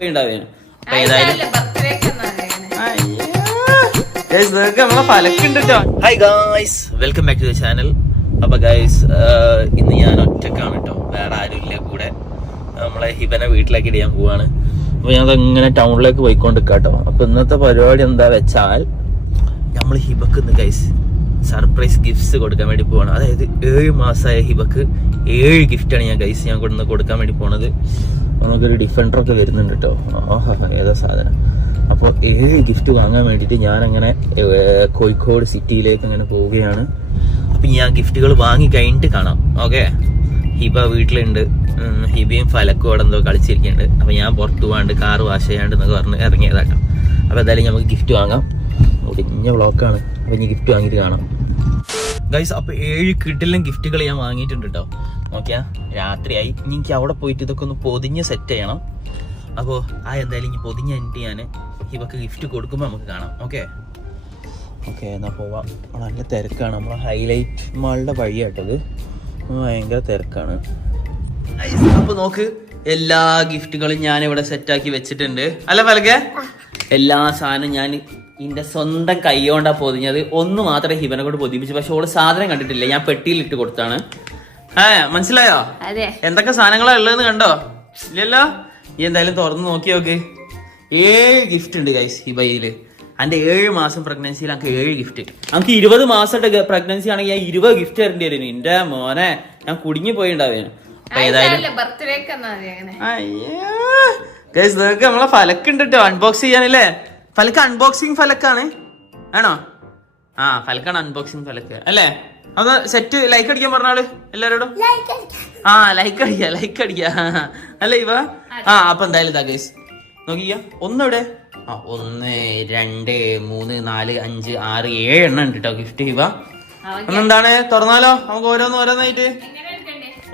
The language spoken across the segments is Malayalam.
അപ്പൊ ഏതായാലും നമ്മളെ ഫലക്കുണ്ട് guys welcome back to the channel അപ്പൊ ഇന്ന് ഞാൻ ഒറ്റക്കാണ് കേട്ടോ വേറെ ആരുമില്ല കൂടെ. നമ്മളെ ഹിബനെ വീട്ടിലേക്ക് ഇടിയാൻ പോവാണ്. അപ്പൊ ഞാൻ ഇങ്ങനെ ടൗണിലേക്ക് പോയിക്കൊണ്ട് കേട്ടോ അപ്പൊ ഇന്നത്തെ പരിപാടി എന്താ വെച്ചാൽ നമ്മൾ ഹിബക്ക് ഇന്ന് ഗൈസ് സർപ്രൈസ് ഗിഫ്റ്റ്സ് കൊടുക്കാൻ വേണ്ടി പോവാണ്. അതായത് ഏഴ് മാസമായ ഹിബക്ക് ഏഴ് ഗിഫ്റ്റാണ് ഞാൻ ഗൈസ് ഞാൻ കൊടുന്ന് കൊടുക്കാൻ വേണ്ടി പോണത്. നമുക്കൊരു ഡിഫൻഡറൊക്കെ വരുന്നുണ്ട് കേട്ടോ ആഹാ ഏതാ സാധനം. അപ്പോൾ ഏഴ് ഗിഫ്റ്റ് വാങ്ങാൻ വേണ്ടിയിട്ട് ഞാനങ്ങനെ കോഴിക്കോട് സിറ്റിയിലേക്ക് അങ്ങനെ പോവുകയാണ്. അപ്പം ഞാൻ ഗിഫ്റ്റുകൾ വാങ്ങി കഴിഞ്ഞിട്ട് കാണാം. ഓക്കെ? ഹിബ വീട്ടിലുണ്ട്. ഹിബയും ഫലക്കും അവിടെ എന്തോ കളിച്ചിരിക്കുന്നുണ്ട്. അപ്പം ഞാൻ പുറത്ത് പോകാണ്ട് കാറ് വാഷ് ചെയ്യാണ്ട് എന്നൊക്കെ പറഞ്ഞ് ഇറങ്ങിയതാട്ടോ അപ്പോൾ എന്തായാലും നമുക്ക് ഗിഫ്റ്റ് വാങ്ങാം. ഒടിഞ്ഞ ബ്ലോക്കാണ് അപ്പം ഇനി ഗിഫ്റ്റ് വാങ്ങിയിട്ട് കാണാം. ഗൈസ് അപ്പോൾ ഏഴ് കിട്ടിലും ഗിഫ്റ്റുകൾ ഞാൻ വാങ്ങിയിട്ടുണ്ട് കേട്ടോ നോക്കിയാ രാത്രിയായി. ഇനി എനിക്ക് അവിടെ പോയിട്ട് ഇതൊക്കെ ഒന്ന് പൊതിഞ്ഞ് സെറ്റ് ചെയ്യണം. അപ്പോൾ ആ എന്തായാലും ഇനി പൊതിഞ്ഞ് എന്റെ ഞാൻ ഇവക്ക് ഗിഫ്റ്റ് കൊടുക്കുമ്പോൾ നമുക്ക് കാണാം. ഓക്കെ ഓക്കെ എന്നാൽ പോവാം. നല്ല തിരക്കാണ്. നമ്മളെ ഹൈലൈറ്റ് മാളുടെ വഴിയാട്ടത് ഭയങ്കര തിരക്കാണ്. അപ്പൊ നോക്ക്. എല്ലാ ഗിഫ്റ്റുകളും ഞാൻ ഇവിടെ സെറ്റാക്കി വെച്ചിട്ടുണ്ട്. അല്ല പലകെ? എല്ലാ സാധനം ഞാൻ എന്റെ സ്വന്തം കൈ കൊണ്ടാ പൊതിഞ്ഞത്. ഒന്ന് മാത്രമേ ഹിബനെ കൊണ്ട് പൊതിപ്പിച്ചു പക്ഷെ ഓൾ സാധനം കണ്ടിട്ടില്ല. ഞാൻ പെട്ടിയിൽ ഇട്ട് കൊടുത്താണ്. ഏ മനസ്സിലായോ? എന്തൊക്കെ സാധനങ്ങളാ ഉള്ളതെന്ന് കണ്ടോ? ഇല്ലല്ലോ? ഈ എന്തായാലും തുറന്ന് നോക്കി നോക്ക്. ഏഴ് ഗിഫ്റ്റ് ഉണ്ട് ഗൈസ് ഹിബയിൽ. അന്റെ ഏഴ് മാസം പ്രഗ്നൻസിയിൽ നമുക്ക് ഏഴ് ഗിഫ്റ്റ് നമുക്ക് ഇരുപത് മാസത്തെ പ്രഗ്നൻസി ആണെങ്കിൽ ഞാൻ ഇരുപത് ഗിഫ്റ്റ് തരേണ്ടി വരും. എന്റെ മോനെ ഞാൻ കുടുങ്ങി പോയിണ്ടാവേനു. അപ്പൊ ഏതായാലും ഗൈസ് നിങ്ങൾക്ക് നമ്മളെ ഫലക്കുണ്ട് കേട്ടോ അൺബോക്സ് ചെയ്യാനല്ലേ? ഫലക്ക് അൺബോക്സിങ് ഫലക്കാണ്. ആണോ? ആ ഫലക്കാണ് അൺബോക്സിങ് ഫലക്ക്. അല്ലേ? അത് സെറ്റ് ലൈക്ക് അടിക്കാൻ പറഞ്ഞാൾ എല്ലാരോടും? ആ ലൈക്ക് അടിക്ക ലൈക്ക് അടിക്ക. അല്ലേ ഇവ? ആ അപ്പൊ എന്തായാലും ഇതാ ഗൈസ് നോക്കിയ ഒന്നിവിടെ? ആ ഒന്ന് രണ്ട് മൂന്ന് നാല് അഞ്ച് ആറ് ഏഴ് എണ്ണം ഉണ്ട് കേട്ടോ ഗിഫ്റ്റ് ഇവ. എന്താണ് തുറന്നാലോ? നമുക്ക് ഓരോന്ന് ഓരോന്നായിട്ട്.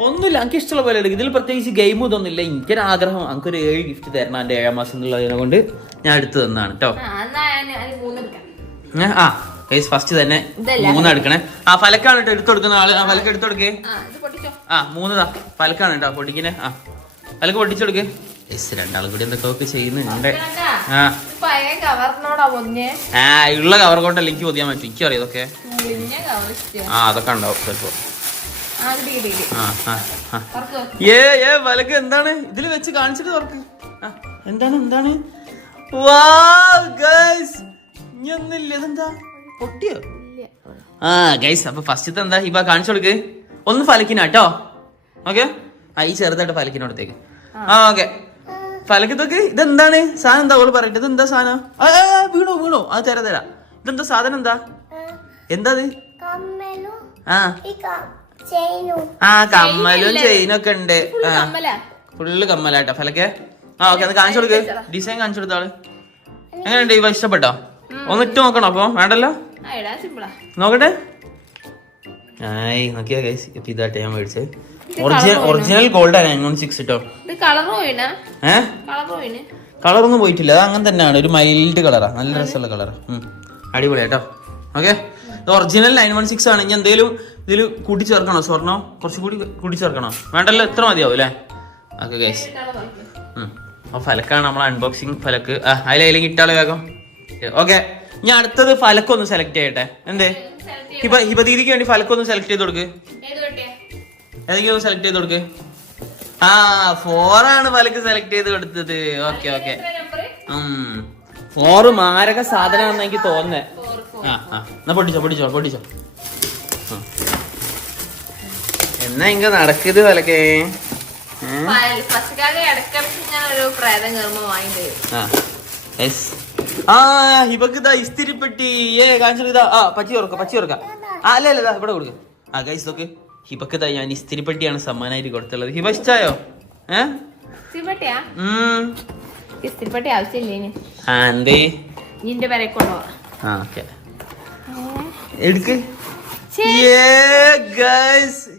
ഒന്നുമില്ല എനിക്ക് ഇഷ്ടമുള്ള പോലെ എടുക്കും ഇതിൽ പ്രത്യേകിച്ച് ഗെയിം ഇതൊന്നുമില്ല എനിക്കൊരു ആഗ്രഹം. എനിക്കൊരു ഏഴ് ഗിഫ്റ്റ് തരണം എന്റെ ഏഴാം മാസം എന്നുള്ളതിനെ കൊണ്ട് ഞാൻ എടുത്തു തന്നാണ് കേട്ടോ ഞാൻ- ആ ഗൈസ് ഫസ്റ്റ് തന്നെ മൂന്ന് എടുക്കണേ. ആ ഫലക്കാണ് കേട്ടോ എടുത്തു കൊടുക്കുന്ന ആൾ. ആ ഫലക്ക് എടുത്തു കൊടുക്കേ. ആ ഇത് പൊട്ടിച്ചോ. ആ മൂന്നതാ ഫലക്കാണ് കേട്ടോ പൊട്ടിക്കണേ. ആ ഫലക്ക് പൊട്ടിച്ചെടുക്ക് എസ് രണ്ടാളും കൂടി എന്തൊക്കെ ചെയ്യുന്നുണ്ട്? ആ. ആ ഉള്ള കവർ കൊണ്ടല്ല എനിക്ക് പൊതിയാൻ പറ്റും. എനിക്കറിയാം ഇതൊക്കെ. ആ അതൊക്കെ ഉണ്ടാവും ചിലപ്പോ. ഏ ഏ വലക്ക് എന്താണ്? ഇതിൽ വെച്ച് കാണിച്ചിട്ട് തുറക്ക്. എന്താണ് എന്താണ്? ഇതെന്താ? പൊട്ടിയോ? ഇല്ല ആ ഗൈസ് അപ്പൊ ഫസ്റ്റത്തെ എന്താ? ഇപ്പൊ കാണിച്ചു കൊടുക്ക്. ഒന്ന് ഫലക്കിനാട്ടോ ഓക്കെ? ആ ഈ ചെറുതായിട്ട് ഫലക്കിനോടത്തേക്ക് ആ. ഓക്കെ. ഫലക്കത്തൊക്കെ ഇതെന്താണ്? സാധനം എന്താ ഓൾ പറയട്ടെ? ഇതെന്താ സാധനം? വീണോ വീണോ ആ, വീണു വീണു. അത് തരാ തരാ. ഇതെന്താ സാധനം എന്താ? എന്താ ആ. ഈ ക- ചെയിനും ആ കമ്മലും ചെയിനൊക്കെ ഒക്കെ ഉണ്ട് ഫുള്ള് കമ്മലാട്ടോ ഫലക്കെ? ആ ഓക്കെ അത് കാണിച്ചു കൊടുക്ക്. ഡിസൈൻ കാണിച്ചു കൊടുത്താൾ എങ്ങനെയുണ്ട് ഇവ? ഇഷ്ടപ്പെട്ടോ? ഒന്ന് ഇട്ട് നോക്കണോ അപ്പൊ. വേണ്ടല്ലോ? നോക്കട്ടെ. ആയി നോക്കിയാ ഗൈസ് ഇപ്പൊ ഇതാട്ടെ ഞാൻ മേടിച്ചത് ഒറിജിനൽ ഒറിജിനൽ ഗോൾഡ് ആണ്. നയൻ സിക്സ് കേട്ടോ ഏഹ് കളറൊന്നും പോയിട്ടില്ല. അത് അങ്ങനെ തന്നെയാണ്. ഒരു മൈൽഡ് കളറാ നല്ല രസമുള്ള കളറാ അടിപൊളി കേട്ടോ ഓക്കെ? ഇത് ഒറിജിനൽ നയൻ വൺ സിക്സ് ആണ്. ഇനി എന്തെങ്കിലും ഇതിൽ കൂട്ടി ചേർക്കണോ സ്വർണം? കുറച്ച് കൂടി കൂട്ടി ചേർക്കണോ വേണ്ടല്ലോ എത്ര മതിയാവും അല്ലേ? ഓക്കെ ഗൈസ് അപ്പൊ ഫലക്കാണ് നമ്മൾ അൺബോക്സിങ് ഫലക്ക്. ആ അതിലേക്ക് ഇട്ടാളെ വേഗം. ഓക്കെ. ഞാൻ അടുത്തത് ഫലക്കൊന്ന് സെലക്ട് ചെയ്യട്ടെ. എന്തേ? ഹിബ ഹിബ ദീദിക്ക് വേണ്ടി ഫലക്കൊന്ന് സെലക്ട് ചെയ്ത് കൊടുക്ക്. ഏതെങ്കിലും സെലക്ട് ചെയ്ത് കൊടുക്ക്. ആ ഫോറാണ് ഫലക്ക് സെലക്ട് ചെയ്ത് കൊടുത്തത്. Okay okay. ഫോറ് മാരക സാധനമാണെന്ന് എനിക്ക് തോന്നുന്നേ. ആ ആ. എന്നാ പൊട്ടിച്ചോ പൊട്ടിച്ചോ പൊട്ടിച്ചോ. എന്നാ ഇങ്ങ യെസ്. ആ ഹിബക്ക് ഇതാ ഇസ്തിരിപ്പെട്ടി ഏ കാണിച്ചത് ഇതാ. ആ പച്ചി ഓർക്ക പച്ചി ഓർക്ക ആ അല്ല അല്ല ഇവിടെ കൊടുക്ക. ആ ഗൈസ് നോക്ക് ഹിബക്ക് ഇതാ ഞാൻ ഇസ്തിരിപ്പെട്ടിയാണ് സമ്മാനമായിട്ട് കൊടുത്തുള്ളത്. ഹിബ ഇഷ്ടായോ? ഏ? ഇസ്തിരിപ്പെട്ടി ആവശ്യമില്ലേ ആ എന്തേ? നിന്റെ വരെ കൊണ്ടുപോവാ. ആ ഓക്കെ. എടുക്ക്. ഛേ.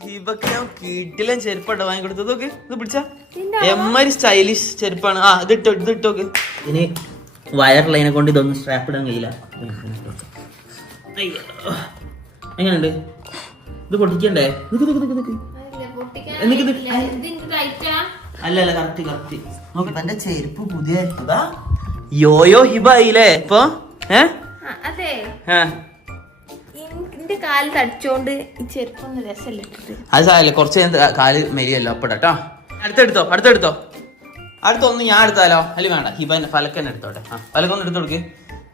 ഹിബക്ക് ഞാൻ കീട്ടിലും ചെരുപ്പാട്ടോ വാങ്ങി കൊടുത്തത് നോക്ക്. ഇത് പിടിച്ച. എമ്മാരി സ്റ്റൈലിഷ് ചെരുപ്പാണ്. ആ ഇത് ഇട്ടോ ഇത് ഇട്ടോക്ക് ഇനി വയറിലതിനെ കൊണ്ട് ഇതൊന്നും സ്ട്രാപ്പ് ഇടാൻ കഴിയില്ല. എങ്ങനെയുണ്ട്? ഇത് പൊട്ടിക്കണ്ടേ? നിക്ക് നിക്ക് നിക്ക് നിക്ക്. നിക്ക് അല്ല അല്ല കറക്റ്റ് കറക്റ്റ് നോക്ക് തന്റെ ചെരുപ്പ് പുതിയ യോയോ ഹിബ ആയില്ലേ ഇപ്പൊ? ഏ? അതെ. എന്റെ കാൽ തടിച്ചോണ്ട് ചെരുപ്പൊന്നും രസമല്ല അത് സാരല്ലേ കുറച്ച് കാൽ മെലിയല്ലോ അപ്പടാ അടുത്തെടുത്തോ അടുത്തെടുത്തോ. അടുത്തൊന്ന് ഞാൻ എടുത്താലോ? അല്ല വേണ്ട ഹിബൻ ഫലക്ക് തന്നെ എടുത്തോട്ടെ. ആ ഫലക്കൊന്ന് എടുത്തു കൊടുക്ക്.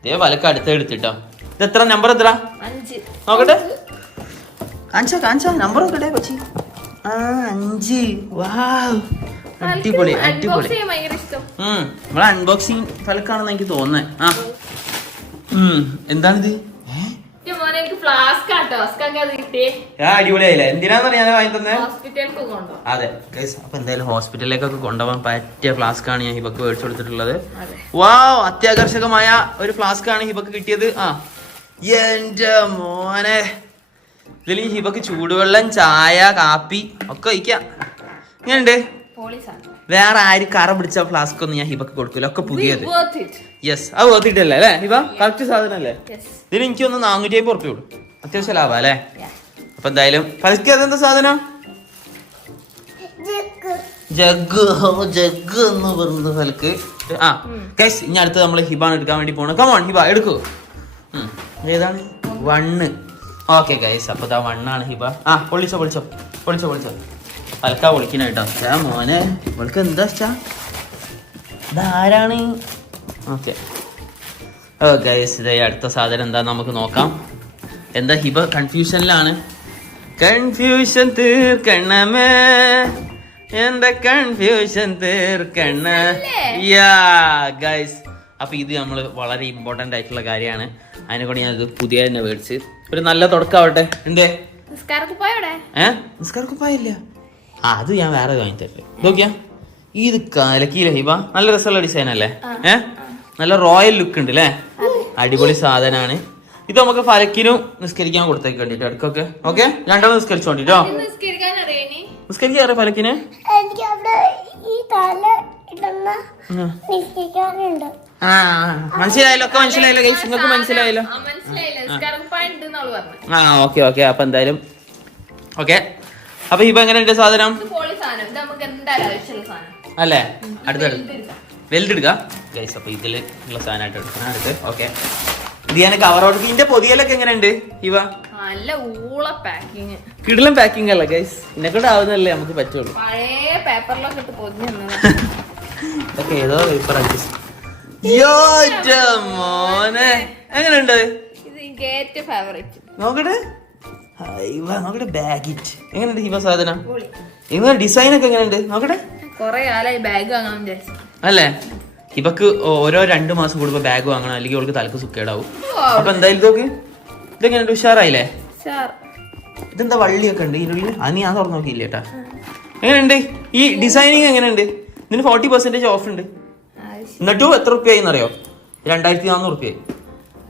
ദേ ഫലക്ക് അടുത്തെടുത്തിട്ടോ ഇത് എത്ര? നമ്പർ എത്ര? അഞ്ച്. നോക്കട്ടെ. കാണിച്ചോ കാണിച്ചോ നമ്പർ നോക്കട്ടെ കൊച്ചി. ആ അഞ്ച്. വാവ്. അടിപൊളി അടിപൊളി. നമ്മളെ അൺബോക്സിങ് ഫലക്കാണെന്ന് എനിക്ക് തോന്നുന്നേ. ആ. ഉം എന്താണിത്? അടിപൊളിയായില്ലേ? എന്തിനാന്ന് ഞാൻ വാങ്ങി തന്നെ? കൊണ്ടോ. അതെ. അപ്പൊ എന്തായാലും ഹോസ്പിറ്റലിലേക്കൊക്കെ കൊണ്ടുപോകാൻ പറ്റിയ ഫ്ലാസ്ക് ആണ് ഞാൻ ഹിബക്ക് മേടിച്ചു കൊടുത്തിട്ടുള്ളത്. അതെ. വാവ് അത്യാകർഷകമായ ഒരു ഫ്ലാസ്ക് ആണ് ഹിബക്ക് കിട്ടിയത്. ആ. എന്റെ മോനെ. ഇതിൽ ഈ ഹിബക്ക് ചൂടുവെള്ളം ചായ കാപ്പി ഒക്കെ വയ്ക്കാം ഇങ്ങനെയുണ്ട്. വേറെ ആര് കറ പിടിച്ച ഫ്ലാസ്ക് ഒന്നും ഞാൻ ഹിബക്ക് കൊടുക്കൂല. ഒക്കെ പുതിയത്. യെസ് അത് ഓർത്തിട്ടല്ലേ അല്ലേ? ഇവ കറക്റ്റ് സാധനം അല്ലേ ഇതിന് എനിക്ക് ഒന്ന് നാനൂറ്റി അമ്പത് ഉറപ്പ് വിടും അത്യാവശ്യം ലാഭം അല്ലേ? അപ്പൊ എന്തായാലും പതുക്കെ അതെന്താ സാധനം? ജഗ്. ജഗ്. എന്ന് പറയുന്ന സ്ഥലക്ക് ആ ഗൈസ് ഇനി അടുത്ത് നമ്മൾ ഹിബാണ് എടുക്കാൻ വേണ്ടി പോണ. കമോൺ ഹിബ എടുക്കൂ. ഏതാണ്? വണ്ണ്. ഓക്കെ ഗൈസ് അപ്പൊ ഇതാ വണ്ണാണ് ഹിബ. ആ പൊളിച്ചോ പൊളിച്ചോ. പൊളിച്ചോ പൊളിച്ചോ. ഫലക്ക പൊളിക്കണ കേട്ടോ. മോനെ. ഇവൾക്ക് എന്താ ഇതാരാണ്? ഓക്കെ. ഓ ഗൈസ് ഇതേ അടുത്ത സാധനം എന്താ നമുക്ക് നോക്കാം. എന്താ ഹിബ? കൺഫ്യൂഷനിലാണ് കൺഫ്യൂഷൻ തീർക്കണമേ. എന്റെ കൺഫ്യൂഷൻ തീർക്കണ? യാ ഗൈസ് ഇത് നമ്മൾ വളരെ ഇമ്പോർട്ടന്റ് ആയിട്ടുള്ള കാര്യമാണ്. അതിനെ കൊണ്ട് ഞാൻ പുതിയ തന്നെ മേടിച്ച്. ഒരു നല്ല തുടക്കാവട്ടെ. എന്തേ? നിസ്കാരക്കുപ്പായില്ല ആ അത് ഞാൻ വേറെ വാങ്ങിച്ചു നോക്കിയാ ഇത് കലക്കിയില്ല ഹിബ? നല്ല രസമുള്ള ഡിസൈൻ അല്ലേ? ഏ? നല്ല റോയൽ ലുക്ക് ഉണ്ട് അല്ലേ അടിപൊളി സാധനമാണ് ഇത് നമുക്ക് ഫലക്കിനും നിസ്കരിക്കാൻ കൊടുത്തേക്ക് വേണ്ടിട്ട് അടുക്കൊക്കെ ഓക്കെ? രണ്ടാമത് നിസ്കരിച്ചോണ്ടിട്ടോ നിസ്കരിക്കാൻ അറിയാനി. നിസ്കരിക്കാറ് ഫലക്കിന്? മനസ്സിലായല്ലോ ഒക്കെ മനസ്സിലായല്ലോ നിങ്ങൾക്ക് മനസ്സിലായല്ലോ. ആ, ഓക്കെ ഓക്കെ. അപ്പൊ എന്തായാലും ഓക്കെ. അപ്പൊ ഇപ്പൊ എങ്ങനെയുണ്ട് സാധനം? അല്ലേ? അടുത്തത്. വലുതെടുക്കാം. എടുക്കുക ഗൈസ് അപ്പൊ ഇതിൽ ഉള്ള സാധനമായിട്ട് എടുക്കണം അടുത്ത് ഓക്കെ ഇത് ഞാൻ കവറോട് ഇതിന്റെ പൊതിയലൊക്കെ എങ്ങനെയുണ്ട് ഇവ? നല്ല ഊള പാക്കിങ് കിടിലം പാക്കിംഗ് അല്ല ഗൈസ് എന്നെ കൂടെ ആവുന്നല്ലേ നമുക്ക് പറ്റുള്ളൂ. പഴയ പേപ്പറിലൊക്കെ ഇട്ട് പൊതിഞ്ഞു ഇതൊക്കെ ഏതോ പേപ്പർ മോനെ. എങ്ങനെയുണ്ട്? നോക്കട്ടെ. ഇവ നോക്കട്ടെ ബാഗിറ്റ് എങ്ങനെയുണ്ട് ഇവ സാധനം? ഇവ ഡിസൈൻ ഒക്കെ എങ്ങനെയുണ്ട്? നോക്കട്ടെ. കൊറേ ആളായി ബാഗ് വാങ്ങാൻ വിചാരിച്ചു. അല്ലേ? ഇവക്ക് ഓരോ രണ്ടു മാസം കൂടുമ്പോ ബാഗ് വാങ്ങണം അല്ലെങ്കിൽ ഓൾക്ക് തലക്ക് സുക്കേടാവും. Wow. അപ്പൊ എന്തായാലും ഇതൊക്കെ ഇതെങ്ങനെ ഉഷാറായില്ലേ? ഇതെന്താ വള്ളിയൊക്കെ ഉണ്ട് ഇതിനുള്ളിൽ അത് ഞാൻ തുറന്നു നോക്കിയില്ല കേട്ടാ എങ്ങനെയുണ്ട്? ഈ ഡിസൈനിങ് എങ്ങനെയുണ്ട്? ഇതിന് ഫോർട്ടി പെർസെന്റേജ് ഓഫ് ഉണ്ട്. എന്നിട്ടും എത്ര റുപ്യ അറിയോ രണ്ടായിരത്തി നാനൂറ് റുപ്യ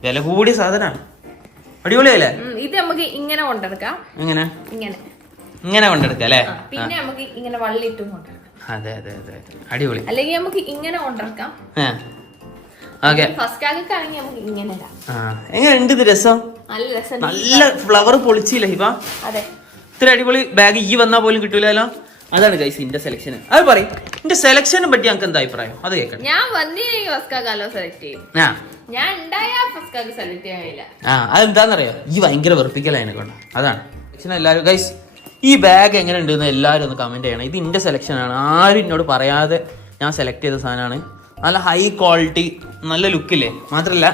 വില കൂടിയ സാധനമാണ് അടിപൊളിയല്ലേ ഇത് നമുക്ക് ഇങ്ങനെ കൊണ്ടെടുക്കാം. ഇങ്ങനെ ഇങ്ങനെ. ഇങ്ങനെ കൊണ്ടെടുക്കാം അല്ലേ? പിന്നെ നമുക്ക് ഇങ്ങനെ വള്ളി ഇട്ടും കൊണ്ടെടുക്കാം. അതെ അതെ അതെ. അടിപൊളി. അല്ലെങ്കിൽ നമുക്ക് ഇങ്ങനെ കൊണ്ടിറക്കാം എങ്ങനെയുണ്ട് ഇത് രസം? നല്ല ഫ്ലവർ പൊളിച്ചില്ല ഹിബ? ഇത്ര അടിപൊളി ബാഗ് ഈ വന്നാ പോലും കിട്ടൂലല്ലോ അതാണ് ഗൈസ് ഇന്റെ സെലക്ഷൻ അത് പറയും. ഇന്റെ സെലക്ഷനെ പറ്റി ഞങ്ങൾക്ക് എന്താ അഭിപ്രായം? അത് കേൾക്കണം ഞാൻ വന്നില്ലെങ്കിൽ സെലക്ട് ചെയ്യും. ഞാൻ സെലക്ട് ചെയ്യാൻ കഴിയില്ല. ആ അതെന്താന്നറിയോ? ഈ ഭയങ്കര വെറുപ്പിക്കല അതിനെ കൊണ്ട്. അതാണ്. എല്ലാവരും ഗൈസ് ഈ ബാഗ് എങ്ങനെ ഉണ്ടെന്ന് എല്ലാവരും ഒന്ന് കമന്റ് ചെയ്യണം. ഇത് എന്റെ സെലക്ഷനാണ് ആരും എന്നോട് പറയാതെ ഞാൻ സെലക്ട് ചെയ്ത സാധനമാണ്. നല്ല ഹൈ ക്വാളിറ്റി നല്ല ലുക്കില്ലേ മാത്രമല്ല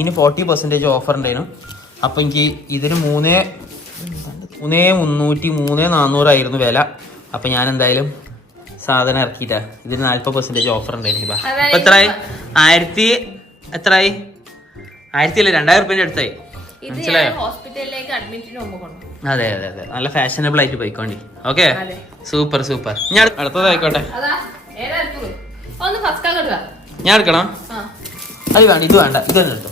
ഇനി ഫോർട്ടി പെർസെന്റേജ് ഓഫർ ഉണ്ടായിരുന്നു. അപ്പം എനിക്ക് ഇതിന് മൂന്നേ മൂന്നേ മുന്നൂറ്റി മൂന്നേ നാന്നൂറായിരുന്നു വില. അപ്പം ഞാൻ എന്തായാലും സാധനം ഇറക്കിയിട്ടാ. ഇതിന് നാല്പത് പെർസെന്റേജ് ഓഫർ ഉണ്ടായിരുന്നു ഇപ്പം അപ്പം എത്രയായി ആയിരത്തി എത്രയായി ആയിരത്തി അല്ലേ രണ്ടായിരം റുപ്യന്റെ അടുത്തായി. മനസ്സിലായോ? ഹോസ്പിറ്റലിലേക്ക് അഡ്മിറ്റിന് മുമ്പ് കൊണ്ടു അതെ അതെ അതെ. നല്ല ഫാഷനബിൾ ആയിട്ട് പോയിക്കോണ്ടി ഓക്കെ. സൂപ്പർ സൂപ്പർ ഞാൻ അടുത്തതായിക്കോട്ടെ ഞാൻ എടുക്കണം അത് വേണ്ട ഇത് വേണ്ട. ഇത് എടുത്തോ.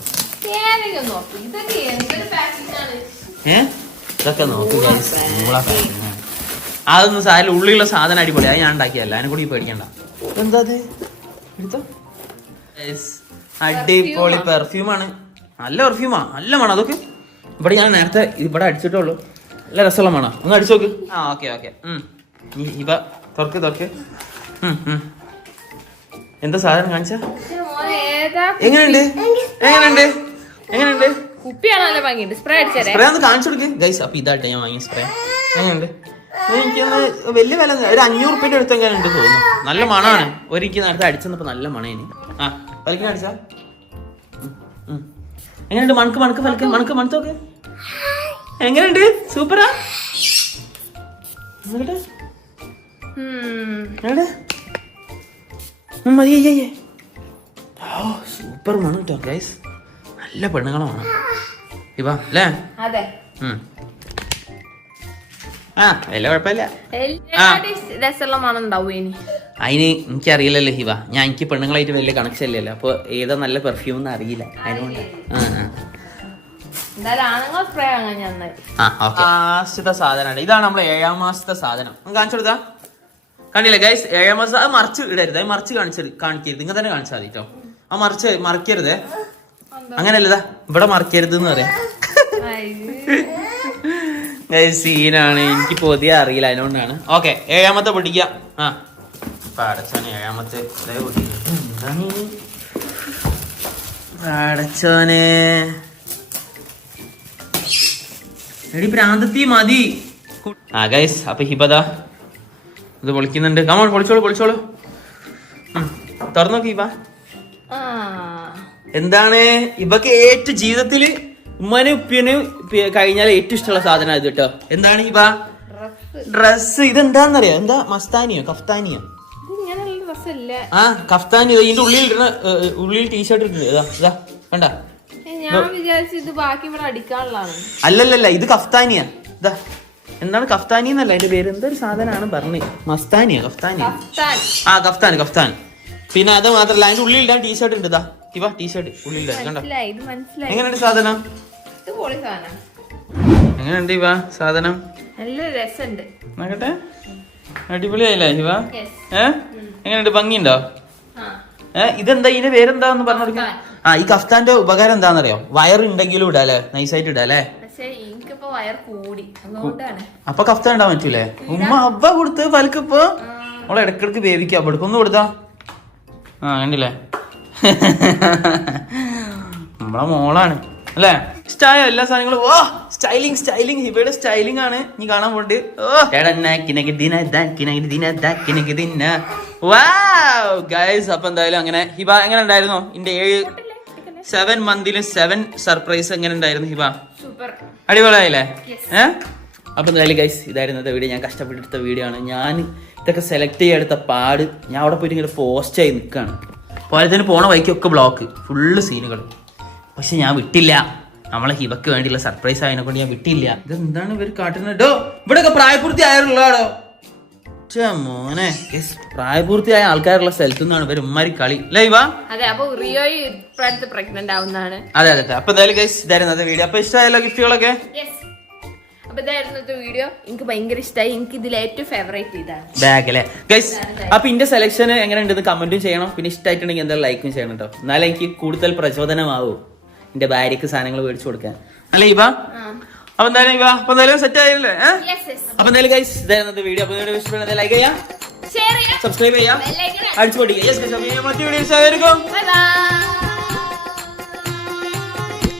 ഇതൊക്കെ നോക്ക്. അതൊന്നും സാരി ഉള്ളിലുള്ള സാധനം അടിപൊളി. അത് ഞാൻ ഉണ്ടാക്കിയല്ല അതിനെ കൂടി പേടിക്കണ്ട. എന്താ എടുത്തോ. അടിപൊളി പെർഫ്യൂമാണ് നല്ല പെർഫ്യൂമാ നല്ല മണം. അതൊക്കെ ഇവിടെ ഞാൻ നേരത്തെ ഇവിടെ അടിച്ചിട്ടുള്ളൂ നല്ല രസമുള്ള മണം ഒന്ന് അടിച്ചു നോക്ക്. ആ ഓക്കെ ഓക്കെ. ഇവ തുറക്ക് തുറക്ക്. എന്താ സാധനം കാണിച്ച? എങ്ങനെയുണ്ട്? എങ്ങനെയുണ്ട്? എങ്ങനെയുണ്ട്? കുപ്പിയാണ് നല്ല ഭംഗിയുണ്ട്? സ്പ്രേ അടിച്ചേ സ്പ്രേ ഒന്ന് കാണിച്ചു കൊടുക്ക്. ഗൈസ് അപ്പൊ ഇതാട്ടെ ഞാൻ വാങ്ങിയ സ്പ്രേ എങ്ങനെയുണ്ട്? എനിക്കൊന്ന് വലിയ വില ഒന്നും- ഒരു അഞ്ഞൂറ് റുപ്യന്റെ അടുത്ത് എങ്ങനെ ഉണ്ട് തോന്നുന്നു. നല്ല മണമാണ്. ഒരിക്കൽ നേരത്തെ അടിച്ചപ്പോ നല്ല മണേനി. ആ വലിക്കാൻ അടിച്ചാ. എങ്ങനെയുണ്ട്? മണക്ക് മണക്ക് വലിക്കാൻ മണക്ക് മണത്തോക്കെ എങ്ങനെയുണ്ട്? സൂപ്പറാ? മതി അയ്യേ. ഓ സൂപ്പർ മണം കേട്ടോ ഗൈസ് നല്ല പെണ്ണുങ്ങളാണ് ഇവാ അല്ലേ? അതെ. ആ വലിയ കുഴപ്പമില്ല. അതിന് എനിക്കറിയില്ലല്ലോ ഹിവ ഞാൻ എനിക്ക് പെണ്ണുങ്ങളായിട്ട് വലിയ കണക്ഷൻ ഇല്ലല്ലോ. അപ്പോൾ ഏതാ നല്ല പെർഫ്യൂം എന്ന് അറിയില്ല. അതിനോട് ആ ആ. മാസത്തെ സാധനമാണ് ഇതാണ് നമ്മൾ ഏഴാം മാസത്തെ സാധനം. കാണിച്ചു കൊടുത്താ കണ്ടില്ലേ ഗൈസ് ഏഴാം മാസം അത് മറിച്ച് ഇടരുത്. അത് മറിച്ച് കാണിച്ചത് കാണിക്കരുത്. നിങ്ങൾ തന്നെ കാണിച്ചാൽ മതി കേട്ടോ ആ മറിച്ച് മറിക്കരുത്. അങ്ങനല്ലതാ ഇവിടെ മറിക്കരുത് എന്ന് പറയാം സീനാണ്. എനിക്ക് പൊതിയ അറിയില്ല. അതിനോണ്ടാണ് ഓക്കെ ഏഴാമത്തെ പൊട്ടിക്കുക ആ. പാടച്ചോനെ ഏഴാമത്തെ. ഇതേ പൊട്ടിക്ക. എന്താണ് ഈ? പാടച്ചോനെ എടി പ്രാന്തത്തി മതി. ആ ഗൈസ് അപ്പൊ ഹിബദാ ഇത് പൊളിക്കുന്നുണ്ട്. കമോൺ പൊളിച്ചോളൂ പൊളിച്ചോളൂ. തുറന്നു നോക്കി ആ. എന്താണ്? ഇവക്ക് ഏറ്റവും ജീവിതത്തിൽ ഉമ്മന് ഉപ്പിന് കഴിഞ്ഞാൽ ഏറ്റവും ഇഷ്ടമുള്ള സാധനം ഇത് കേട്ടോ എന്താണ് ഇവ ഡ്രസ് ഇത് ഇതെന്താന്നറിയോ? എന്താ? മസ്താനിയോ? കഫ്താനിയോ? ആ കഫ്താനി ഇതിന്റെ ഉള്ളിൽ ഇടുന്ന ഉള്ളിൽ ടീഷർട്ട് ഇട്ടുണ്ട് ഇതാ ഇതാ കണ്ട? അല്ലല്ലല്ല ഇത് കഫ്താനിയാ. ഇതാ എന്താണ് കഫ്താനി എന്നല്ല അതിന്റെ പേര് എന്തൊരു സാധനമാണ് പറഞ്ഞു. മസ്താനിയാ കഫ്താനിയ. ആ കഫ്താൻ കഫ്താൻ. പിന്നെ അത് മാത്രല്ല അതിന്റെ ഉള്ളിൽ ഇടാൻ ടീഷർട്ട് ഉണ്ട് ഇതാ ഇവ ടീഷർട്ട് ഉള്ളിൽ കണ്ട? എങ്ങനെയുണ്ട് സാധനം? എങ്ങനെയുണ്ട് ഇവ സാധനം? നല്ല രസമുണ്ട്. നോക്കട്ടെ. അടിപൊളിയായില്ലേ ഇവ? ഏ? എങ്ങനെയുണ്ട്? ഭംഗിയുണ്ടോ? ആ. ഏ ഇതെന്താ ഇതിന്റെ പേരെന്താന്ന് പറഞ്ഞു കൊടുക്കാം. ആ ഈ കഫ്താന്റെ ഉപകാരം എന്താണെന്നറിയോ? വയറുണ്ടെങ്കിലും ഇടാല്ലേ നൈസായിട്ട് ഇടാല്ലേ പക്ഷെ എനിക്കിപ്പോ വയർ കൂടി. അതുകൊണ്ടാണ്. അപ്പൊ കഫ്താൻ ഇടാൻ പറ്റൂലേ? ഉമ്മ അവ കൊടുത്ത് പലക്കിപ്പോ നമ്മളെ ഇടക്കിടക്ക് വേവിക്കാം. അവിടേക്ക് ഒന്ന് കൊടുത്താ. ആ കണ്ടില്ലേ? നമ്മളെ മോളാണ്. അല്ലേ? ഇഷ്ടായോ എല്ലാ സാധനങ്ങളും. ഓ സ്റ്റൈലിംഗ് സ്റ്റൈലിംഗ് ഹിബയുടെ സ്റ്റൈലിംഗ് ആണ്. നീ കാണാൻ പോണ്ട്. ഓ. ഗൈസ് അപ്പൊ എന്തായാലും അങ്ങനെ ഹിബ എങ്ങനെ ഉണ്ടായിരുന്നു? ഇന്റെ ഏഴ് സെവൻ മന്തിലും സെവൻ സർപ്രൈസ് എങ്ങനെ ഉണ്ടായിരുന്നു ഹിബ? അടിപൊളിയായില്ലേ? ഏഹ് അപ്പൊ എന്തായാലും ഗൈസ് ഇതായിരുന്നു ഇന്നത്തെ വീഡിയോ ഞാൻ കഷ്ടപ്പെട്ടെടുത്ത വീഡിയോ ആണ്. ഞാൻ ഇതൊക്കെ സെലക്ട് ചെയ്തെടുത്ത പാട് ഞാൻ അവിടെ പോയിട്ട് ഇങ്ങനെ പോസ്റ്റ് ആയി നിൽക്കുകയാണ് തന്നെ പോണ വഴിക്കൊക്കെ ബ്ലോക്ക് ഫുള്ള് സീനുകൾ പക്ഷെ ഞാൻ വിട്ടില്ല. നമ്മളെ ഹിബക്ക് വേണ്ടിയുള്ള സർപ്രൈസ് ആയതിനെ കൊണ്ട് ഞാൻ വിട്ടില്ല. ഇതെന്താണ് ഇവർ കാട്ടുന്നത്? ഡോ ഇവിടെയൊക്കെ പ്രായപൂർത്തി ആയുള്ളാടോ മോനെ. പ്രായപൂർത്തിയായ ആൾക്കാരുള്ള സ്ഥലത്തു നിന്നാണ് ഇവർ ഉമ്മാരി കളി. ലൈവാ അതെ അപ്പൊ റിയോയി ഇപ്പോഴത്തെ പ്രഗ്നന്റ് ആവുന്നതാണ്. അതെ അതെ അതെ. അപ്പൊ എന്തായാലും ഗൈസ് ഇതായിരുന്നു ഇന്നത്തെ വീഡിയോ അപ്പൊ ഇഷ്ടമായല്ലോ ഗിഫ്റ്റുകളൊക്കെ അപ്പൊ ഇതായിരുന്നു ഇന്നത്തെ വീഡിയോ എനിക്ക് ഭയങ്കര ഇഷ്ടമായി എനിക്ക് ഇതിൽ ഏറ്റവും ഫേവറേറ്റ് ഇതാണ്. ബാഗ് അല്ലേ? ഗൈസ് അപ്പൊ ഇന്റെ സെലക്ഷൻ എങ്ങനെ ഉണ്ടെന്ന് കമന്റും ചെയ്യണം. പിന്നെ ഇഷ്ടമായിട്ടുണ്ടെങ്കിൽ എന്തായാലും ലൈക്കും ചെയ്യണം കേട്ടോ എന്നാലും എനിക്ക് കൂടുതൽ പ്രചോദനമാവും എന്റെ ഭാര്യക്ക് സാധനങ്ങൾ മേടിച്ചു കൊടുക്കാൻ. അല്ലേ ഇവ? അപ്പൊ എന്തായാലും ഇവ അപ്പൊ എന്തായാലും സെറ്റ് ആയില്ലേ? അപ്പൊ എന്തായാലും ഗൈസ് ഇതായിരുന്നു വീഡിയോ അപ്പൊ വീഡിയോ ഇഷ്ടപ്പെടുന്നത് ലൈക്ക് ചെയ്യാം. സബ്സ്ക്രൈബ് ചെയ്യാം. അടിച്ചു പൊട്ടിക്കുക യെസ് മറ്റു വീഡിയോസ് ആയിരിക്കും.